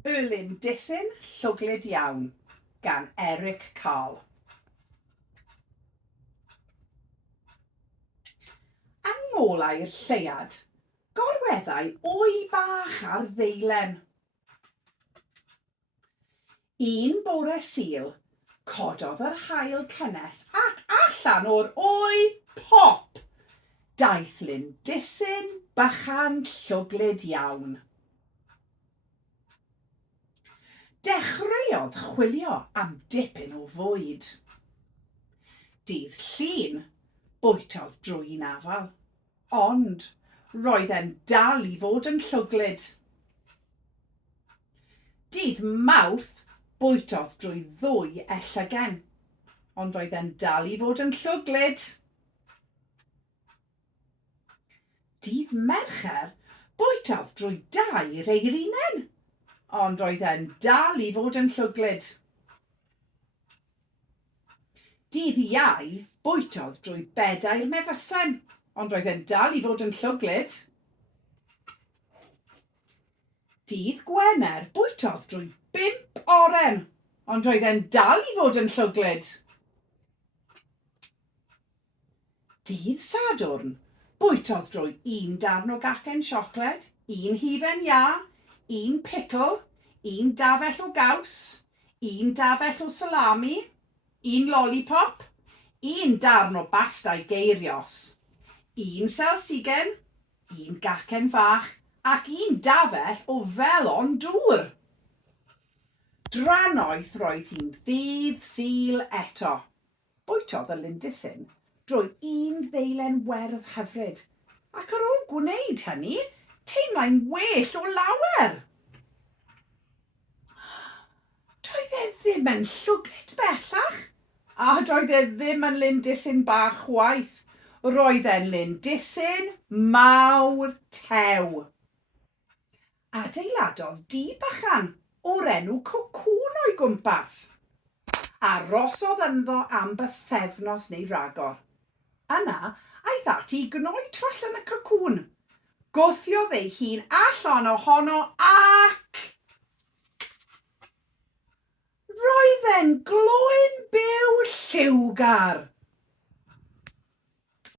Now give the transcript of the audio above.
Y lindysyn llwglyd iawn gan Eric Carl. Yng ngolau'r lleuad, gorweddau wy bach ar ddeilen. Un bore Sul, cododd yr haul cynnes ac allan o'r wy pop, daeth lindysyn bychan llwglyd iawn. Dechreuodd chwilio am dipyn o fwyd. Dydd Llun, bwytodd drwy'n afal, ond roedd e'n dal i fod yn llwglyd. Dydd Mawrth, bwytodd drwy ddwy ellygen, ond roedd e'n dal i fod yn llwglyd. Dydd Mercher, bwytodd drwy dau reirinen, ond roedd e'n dal i fod yn llwglyd. Dydd Iau, bwytodd drwy bedair mefusen, ond roedd e'n dal i fod yn llwglyd. Dydd Gwener, bwytodd drwy 5 oren, ond roedd e'n dal i fod yn llwglyd. Dydd Sadwrn, bwytodd drwy 1 darn o gacen siocled, 1 hufen iâ, 1 pickle, 1 dafell o gaws, 1 dafell o salami, 1 lollipop, 1 darn o bastau geirios, 1 selsigen, 1 gacen fach ac 1 dafell o felon dŵr. Drannoeth roedd hi'n ddydd Sul eto. Bwytodd y lindysyn drwy 1 ddeilen werdd hyfryd, ac ar ôl gwneud hynny, teimlai'n well o lawer. Doedd e ddim yn llwglyd bellach, a doedd e ddim yn lindysyn bach chwaith. Roedd e'n lindysyn mawr tew. Adeiladodd dŷ bychan o'r enw cocwn o'i gwmpas. Arosodd ynddo am bythefnos neu ragor. Yna, aeth ati i gnoi twll yn y cocwn. Gwthiodd ei hun allan ohono ac roedd e'n gloyn byw lliwgar.